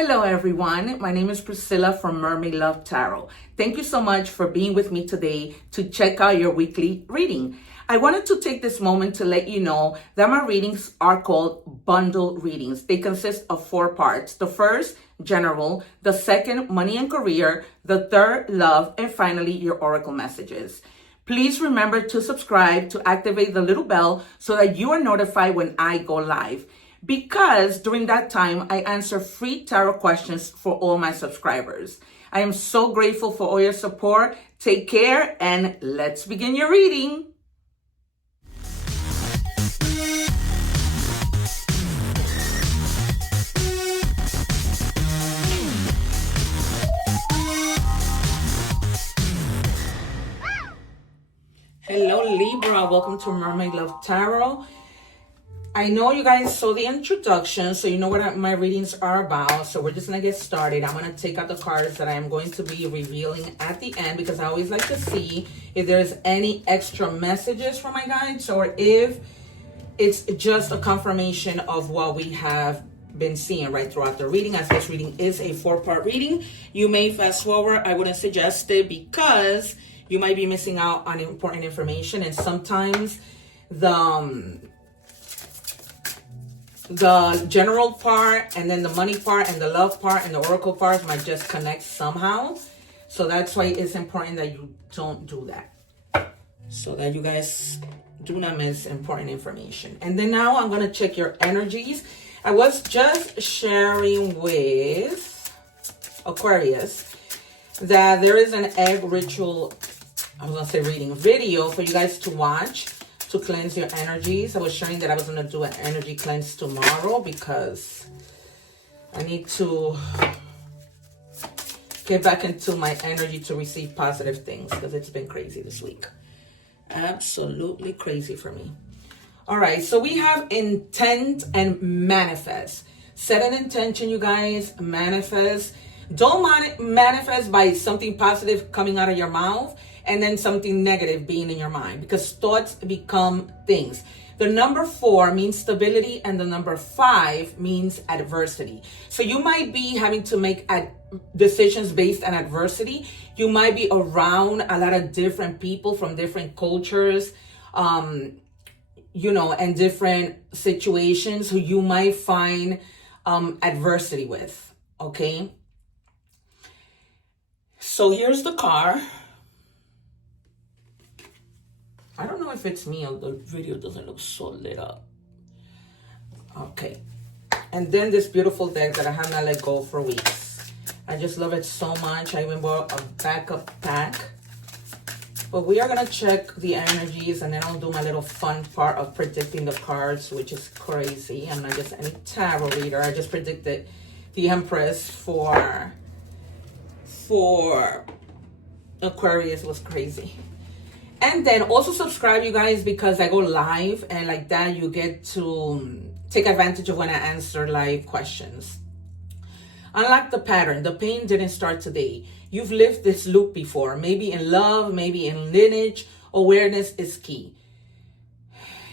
Hello everyone, my name is Priscilla from Mermaid Love Tarot. Thank you so much for being with me today to check out your weekly reading. I wanted to take this moment to let you know that my readings are called bundle readings. They consist of 4 parts. The first, general. The second, money and career. The third, love. And finally, your oracle messages. Please remember to subscribe, to activate the little bell so that you are notified when I go live. Because during that time, I answer free tarot questions for all my subscribers. I am so grateful for all your support. Take care and let's begin your reading. Hello Libra, welcome to Mermaid Love Tarot. I know you guys saw the introduction, so you know what my readings are about. So we're just going to get started. I'm going to take out the cards that I am going to be revealing at the end because I always like to see if there's any extra messages from my guides or if it's just a confirmation of what we have been seeing right throughout the reading. As this reading is a 4-part reading, you may fast forward. I wouldn't suggest it because you might be missing out on important information, and sometimes the general part and then the money part and the love part and the oracle part might just connect somehow. So that's why it's important that you don't do that, so that you guys do not miss important information. And then now I'm going to check your energies. I was just sharing with Aquarius that there is an egg ritual, I was going to say reading video for you guys to watch to cleanse your energies. I was sharing that I was going to do an energy cleanse tomorrow because I need to get back into my energy to receive positive things because it's been crazy this week. Absolutely crazy for me. All right, so we have intent and manifest. Set an intention, you guys. Manifest. Don't manifest by something positive coming out of your mouth and then something negative being in your mind, because thoughts become things. The number 4 means stability and the number 5 means adversity. So you might be having to make decisions based on adversity. You might be around a lot of different people from different cultures, and different situations who you might find adversity with, okay? So here's the card. I don't know if it's me or the video doesn't look so lit up. Okay. And then this beautiful deck that I have not let go for weeks. I just love it so much. I even bought a backup pack. But we are going to check the energies and then I'll do my little fun part of predicting the cards, which is crazy. I'm not just any tarot reader. I just predicted the Empress for Aquarius. Was crazy. And then also subscribe, you guys, because I go live and like that you get to take advantage of when I answer live questions. Unlock the pattern. The pain didn't start today. You've lived this loop before, maybe in love, maybe in lineage. Awareness is key.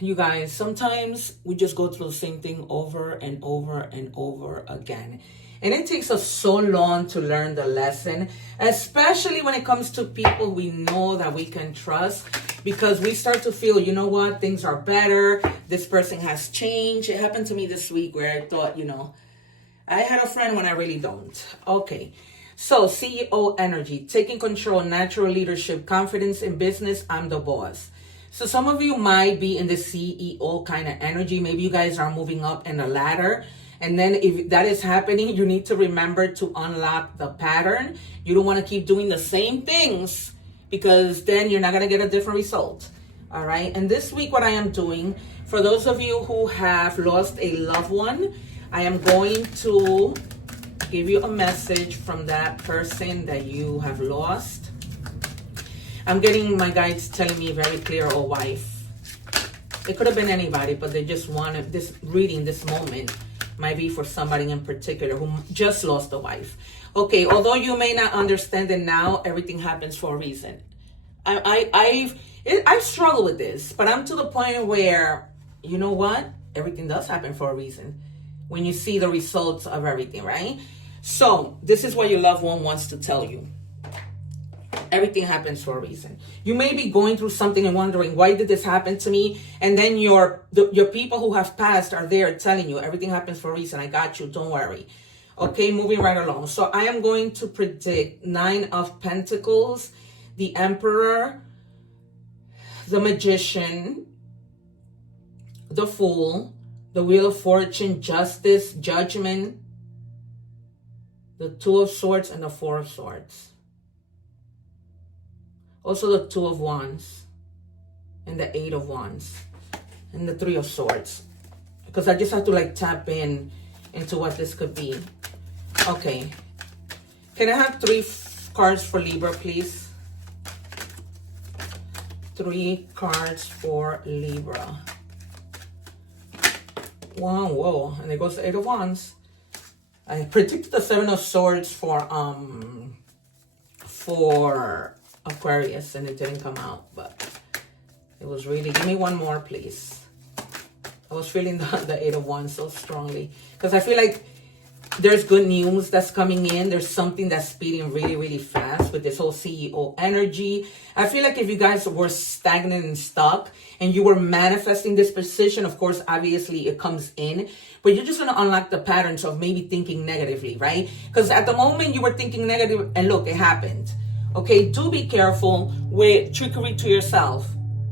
You guys, sometimes we just go through the same thing over and over and over again. And it takes us so long to learn the lesson, especially when it comes to people we know that we can trust, because we start to feel, you know what, things are better. This person has changed. It happened to me this week where I thought, I had a friend when I really don't. Okay. So CEO energy, taking control, natural leadership, confidence in business. I'm the boss. So some of you might be in the CEO kind of energy. Maybe you guys are moving up in the ladder. And then if that is happening, you need to remember to unlock the pattern. You don't want to keep doing the same things because then you're not going to get a different result. All right. And this week, what I am doing, for those of you who have lost a loved one, I am going to give you a message from that person that you have lost. I'm getting my guides telling me very clear, a wife. It could have been anybody, but they just wanted this reading, this moment might be for somebody in particular who just lost a wife. Okay, although you may not understand it now, everything happens for a reason. I've struggled with this, but I'm to the point where, you know what? Everything does happen for a reason when you see the results of everything, right? So this is what your loved one wants to tell you. Everything happens for a reason. You may be going through something and wondering, why did this happen to me? And then your people who have passed are there telling you everything happens for a reason. I got you. Don't worry. Okay, moving right along. So I am going to predict 9 of Pentacles, the Emperor, the Magician, the Fool, the Wheel of Fortune, Justice, Judgment, the 2 of Swords, and the 4 of Swords. Also the 2 of Wands, and the 8 of Wands, and the 3 of Swords. Because I just have to like tap into what this could be. Okay. Can I have 3 cards for Libra, please? 3 cards for Libra. Wow, whoa. And there goes the 8 of Wands. I predicted the 7 of Swords for Aquarius, and it didn't come out, but it was really... Give me one more, please. I was feeling the 8 of Wands so strongly, because I feel like there's good news that's coming in. There's something that's speeding really, really fast with this whole CEO energy. I feel like if you guys were stagnant and stuck and you were manifesting this position, of course, obviously it comes in, but you're just going to unlock the patterns of maybe thinking negatively, right? Because at the moment you were thinking negative, and look, it happened. Okay, do be careful with trickery to yourself.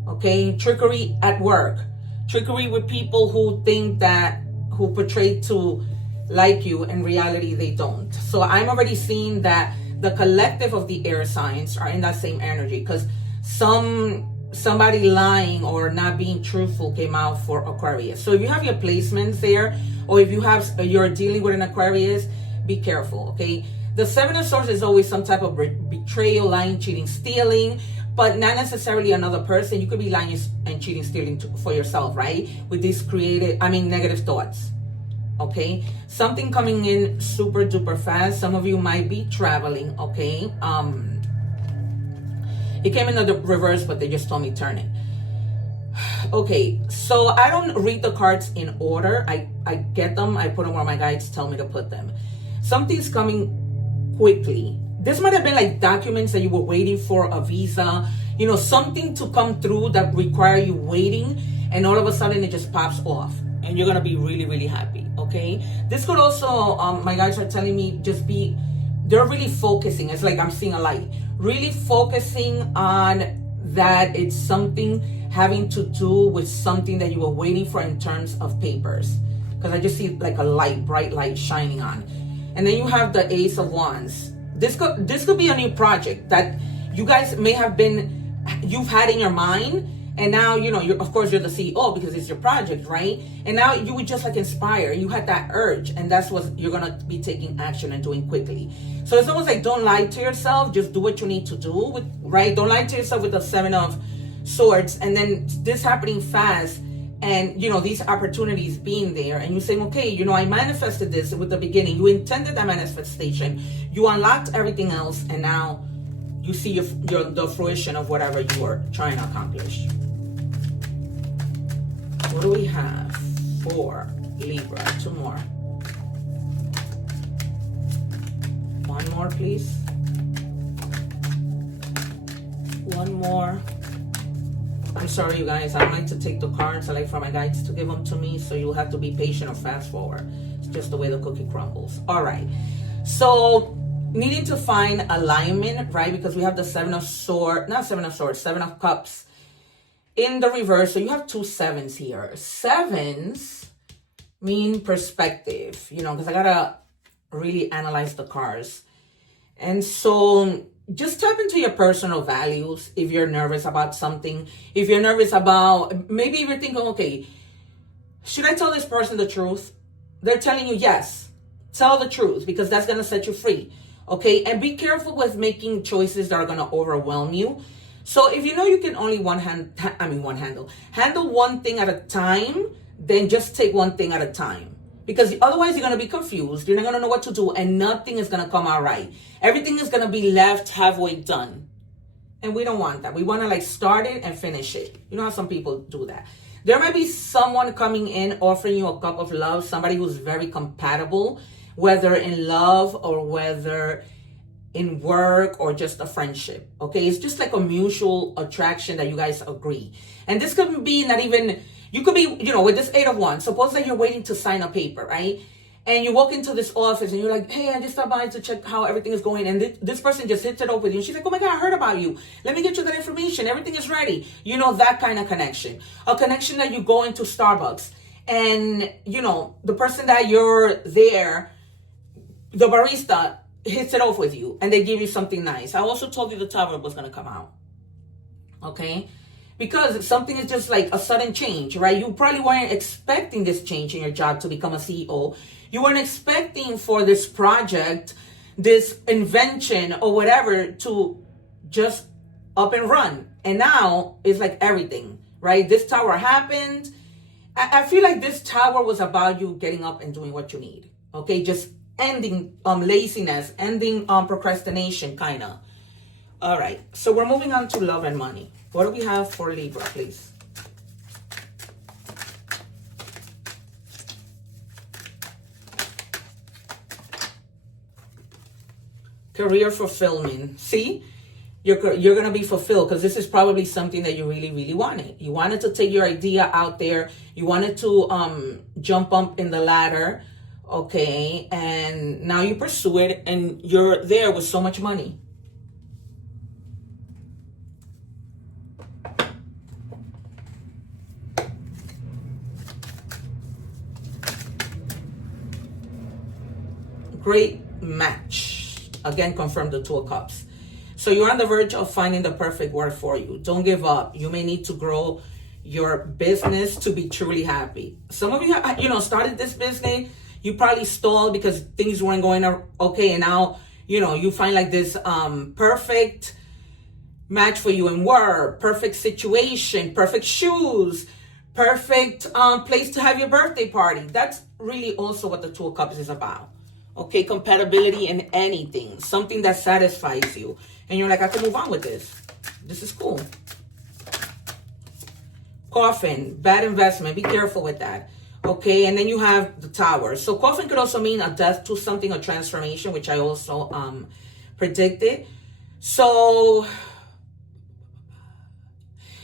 Okay, trickery at work, trickery with people who think that, who portray to like you, in reality they don't. So I'm already seeing that the collective of the air signs are in that same energy, because somebody lying or not being truthful came out for Aquarius. So if you have your placements there, or if you're dealing with an Aquarius, be careful. Okay, the 7 of Swords is always some type of betrayal, lying, cheating, stealing, but not necessarily another person. You could be lying and cheating, stealing for yourself, right? With these negative thoughts. Okay, something coming in super duper fast. Some of you might be traveling. Okay, it came in the reverse, but they just told me turn it. Okay, so I don't read the cards in order. I get them, I put them where my guides tell me to put them. Something's coming quickly. This might have been like documents that you were waiting for, a visa, you know, something to come through that require you waiting, and all of a sudden it just pops off, and you're gonna be really, really happy. Okay, this could also, my guys are telling me, they're really focusing. It's like I'm seeing a light, really focusing on that. It's something having to do with something that you were waiting for in terms of papers, because I just see like a light, bright light shining on. And then you have the Ace of Wands. This could be a new project that you guys may have you've had in your mind. And now, you know, of course, you're the CEO because it's your project, right? And now you would just like inspire. You had that urge, and that's what you're going to be taking action and doing quickly. So it's almost like, don't lie to yourself. Just do what you need to do, right? Don't lie to yourself with the 7 of Swords. And then this happening fast, and, you know, these opportunities being there, and you saying, okay, you know, I manifested this with the beginning. You intended that manifestation. You unlocked everything else, and now you see the fruition of whatever you were trying to accomplish. What do we have for Libra? 2 more. 1 more, please. 1 more. I'm sorry, you guys. I don't like to take the cards. I like for my guides to give them to me, so you'll have to be patient or fast forward. It's just the way the cookie crumbles. All right. So needing to find alignment, right? Because we have the 7 of Swords, not 7 of Swords, 7 of Cups in the reverse. So you have 2 7s here. 7s mean perspective, you know, because I gotta really analyze the cards. And so just tap into your personal values. If you're nervous about something, if you're nervous about, maybe you're thinking, okay, should I tell this person the truth? They're telling you yes, tell the truth, because that's gonna set you free. Okay, and be careful with making choices that are gonna overwhelm you. So if you know you can only handle one thing at a time, then just take one thing at a time. Because otherwise you're going to be confused. You're not going to know what to do, and nothing is going to come out right. Everything is going to be left halfway done. And we don't want that. We want to like start it and finish it. You know how some people do that. There might be someone coming in offering you a cup of love, somebody who's very compatible. whether in love or whether in work or just a friendship. Okay, it's just like a mutual attraction that you guys agree. And this could be not even, you could be, you know, with this 8 of Wands, suppose that you're waiting to sign a paper, right? And you walk into this office and you're like, hey, I just stopped by to check how everything is going. And this person just hits it up with you. And she's like, oh my God, I heard about you. Let me get you that information. Everything is ready. You know, that kind of connection. A connection that you go into Starbucks and, you know, the person that you're there, the barista hits it off with you and they give you something nice. I also told you the Tower was going to come out. Okay? Because something is just like a sudden change, right? You probably weren't expecting this change in your job to become a CEO. You weren't expecting for this project, this invention or whatever to just up and run. And now it's like everything, right? This tower happened. I feel like this tower was about you getting up and doing what you need. Okay, just ending laziness, ending procrastination, kind of. All right, so we're moving on to love and money. What do we have for Libra, please? Career fulfillment. See, you're going to be fulfilled because this is probably something that you really, really wanted. You wanted to take your idea out there. You wanted to jump up in the ladder, okay? And now you pursue it and you're there with so much money. Great match. Again, confirm the 2 of Cups. So you're on the verge of finding the perfect work for you. Don't give up. You may need to grow your business to be truly happy. Some of you, you know, started this business. You probably stalled because things weren't going okay. And now, you know, you find like this perfect match for you in work, perfect situation, perfect shoes, perfect place to have your birthday party. That's really also what the 2 of Cups is about. Okay, compatibility in anything, something that satisfies you. And you're like, I can move on with this. This is cool. Coffin, bad investment. Be careful with that. Okay, and then you have the Tower. So coffin could also mean a death to something, a transformation, which I also predicted. So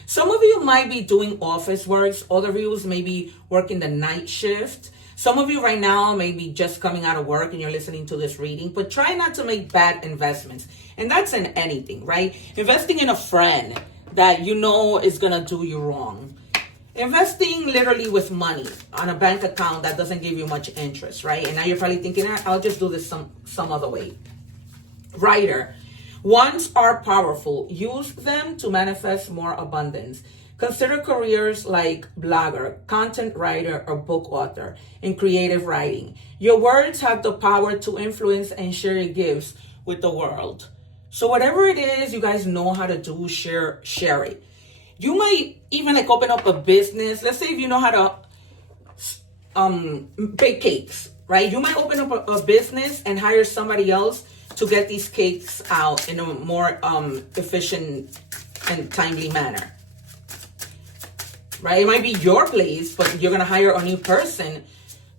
some of you might be doing office works. Other of you may be working the night shift. Some of you right now may be just coming out of work and you're listening to this reading, but try not to make bad investments. And that's in anything, right? Investing in a friend that you know is going to do you wrong. Investing literally with money on a bank account that doesn't give you much interest, right? And now you're probably thinking, I'll just do this some other way. Writer. Wands are powerful. Use them to manifest more abundance. Consider careers like blogger, content writer, or book author in creative writing. Your words have the power to influence and share your gifts with the world. So whatever it is you guys know how to do, share it. You might even like open up a business. Let's say if you know how to bake cakes, right? You might open up a business and hire somebody else to get these cakes out in a more efficient and timely manner. Right? It might be your place, but you're going to hire a new person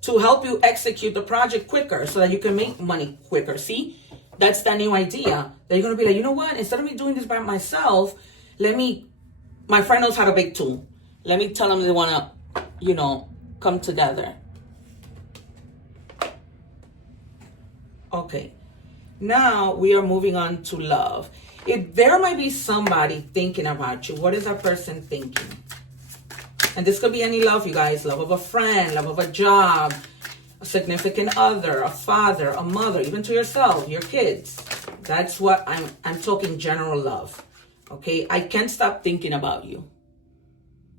to help you execute the project quicker so that you can make money quicker. See? That's that new idea that you're going to be like, you know what? Instead of me doing this by myself, my friend knows how to bake too. Let me tell them they want to, you know, come together. Okay. Now we are moving on to love. If there might be somebody thinking about you, what is that person thinking? And this could be any love, you guys. Love of a friend, love of a job, a significant other, a father, a mother, even to yourself, your kids. That's what I'm talking general love. Okay? I can't stop thinking about you.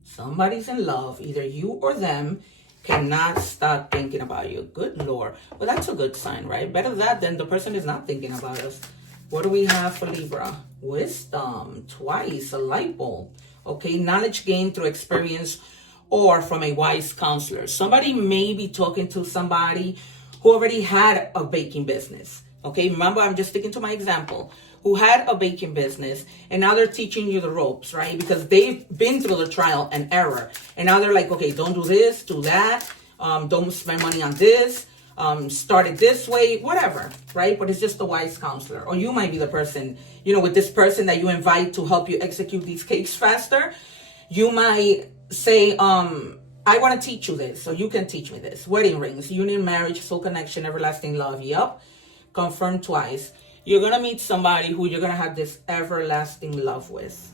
Somebody's in love, either you or them, cannot stop thinking about you. Good Lord. Well, that's a good sign, right? Better that than the person is not thinking about us. What do we have for Libra? Wisdom, twice, a light bulb. Okay, knowledge gained through experience or from a wise counselor. Somebody may be talking to somebody who already had a baking business. Okay, remember, I'm just sticking to my example. Who had a baking business and now they're teaching you the ropes, right? Because they've been through the trial and error. And now they're like, okay, don't do this, do that. Don't spend money on this. started this way, whatever, right? But it's just a wise counselor. Or you might be the person, you know, with this person that you invite to help you execute these cakes faster. You might say, I want to teach you this, so you can teach me this. Wedding rings, union, marriage, soul connection, everlasting love. Yep. Confirm twice. You're going to meet somebody who you're going to have this everlasting love with.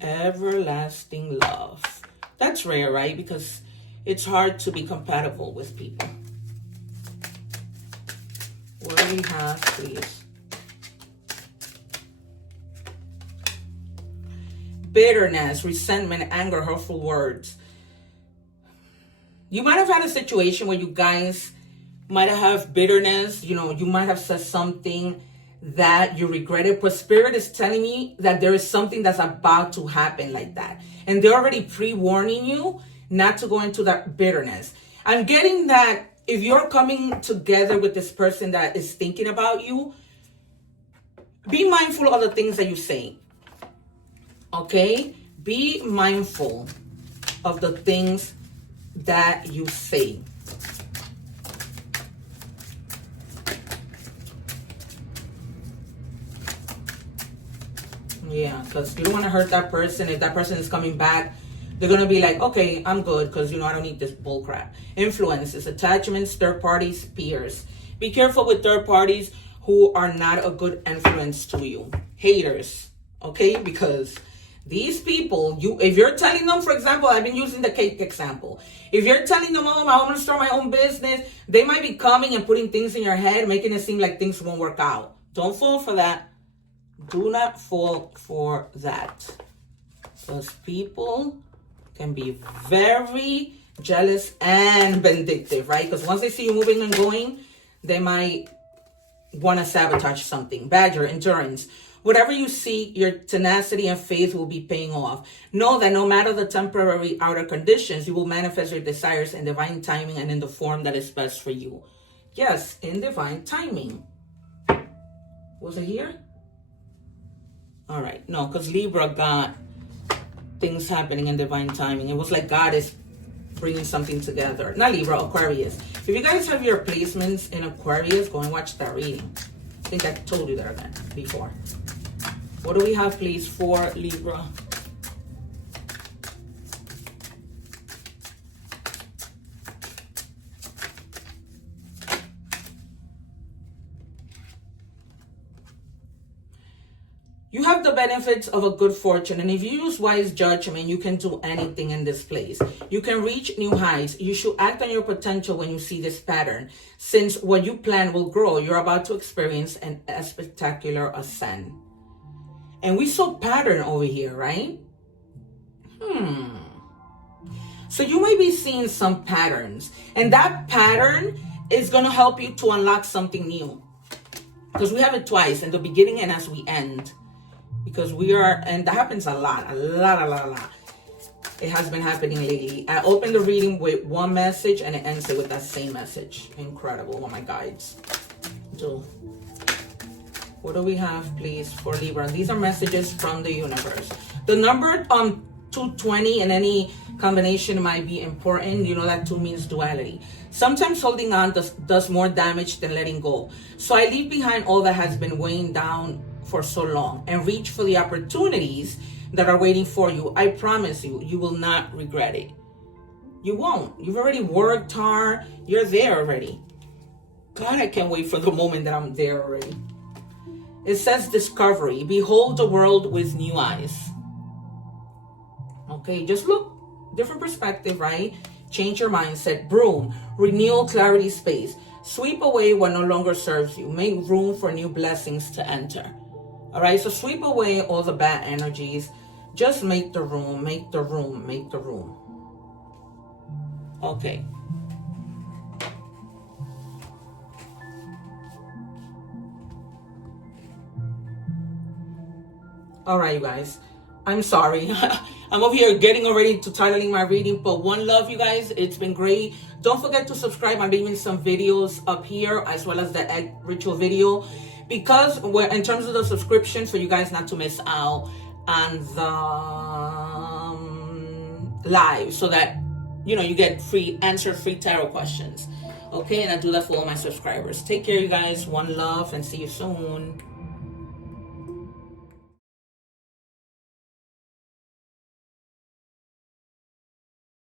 Everlasting love. That's rare, right? Because it's hard to be compatible with people. What do we have, please? Bitterness, resentment, anger, hurtful words. You might have had a situation where you guys might have bitterness. You know, you might have said something that you regretted, but Spirit is telling me that there is something that's about to happen like that. And they're already pre-warning you not to go into that bitterness. I'm getting that if you're coming together with this person that is thinking about you, be mindful of the things that you say. Okay? Be mindful of the things that you say. Yeah, because you don't want to hurt that person. If that person is coming back, they're going to be like, okay, I'm good because, you know, I don't need this bull crap. Influences, attachments, third parties, peers. Be careful with third parties who are not a good influence to you. Haters, okay? Because these people, if you're telling them, for example, I've been using the cake example. If you're telling them, oh, I'm going to start my own business, they might be coming and putting things in your head, making it seem like things won't work out. Don't fall for that. Do not fall for that. Because people can be very jealous and vindictive, right? Because once they see you moving and going, they might want to sabotage something. Badger, endurance. Whatever you seek, your tenacity and faith will be paying off. Know that no matter the temporary outer conditions, you will manifest your desires in divine timing and in the form that is best for you. Yes, in divine timing. Was it here? All right. No, because Libra got things happening in divine timing. It was like God is bringing something together. Not Libra, Aquarius. If you guys have your placements in Aquarius, go and watch that reading. I think I told you that again before. What do we have, please, for Libra? You have the benefits of a good fortune, and if you use wise judgment, you can do anything in this place. You can reach new heights. You should act on your potential when you see this pattern. Since what you plan will grow, you're about to experience a spectacular ascent. And we saw pattern over here, right? So you might be seeing some patterns, and that pattern is going to help you to unlock something new. Because we have it twice, in the beginning and as we end. Because and that happens a lot. It has been happening lately. I opened the reading with one message and it ends it with that same message. Incredible. What my guides do. What do we have, please, for Libra? These are messages from the universe. The number 220 in any combination might be important. You know that 2 means duality. Sometimes holding on does more damage than letting go. So I leave behind all that has been weighing down for so long and reach for the opportunities that are waiting for you. I promise you, you will not regret it. You won't. You've already worked hard. You're there already. God, I can't wait for the moment that I'm there already. It says discovery. Behold the world with new eyes. Okay, just look. Different perspective, right? Change your mindset. Broom. Renewal, clarity, space. Sweep away what no longer serves you. Make room for new blessings to enter. All right, so sweep away all the bad energies. Just make the room, make the room, make the room. Okay. All right, you guys. I'm sorry. I'm over here getting already to titling my reading, but one love, you guys. It's been great. Don't forget to subscribe. I'm leaving some videos up here as well as the egg ritual video, because we're in terms of the subscription, for you guys not to miss out on the live, so that you get free tarot questions. Okay, and I do that for all my subscribers. Take care, you guys. One love, and see you soon.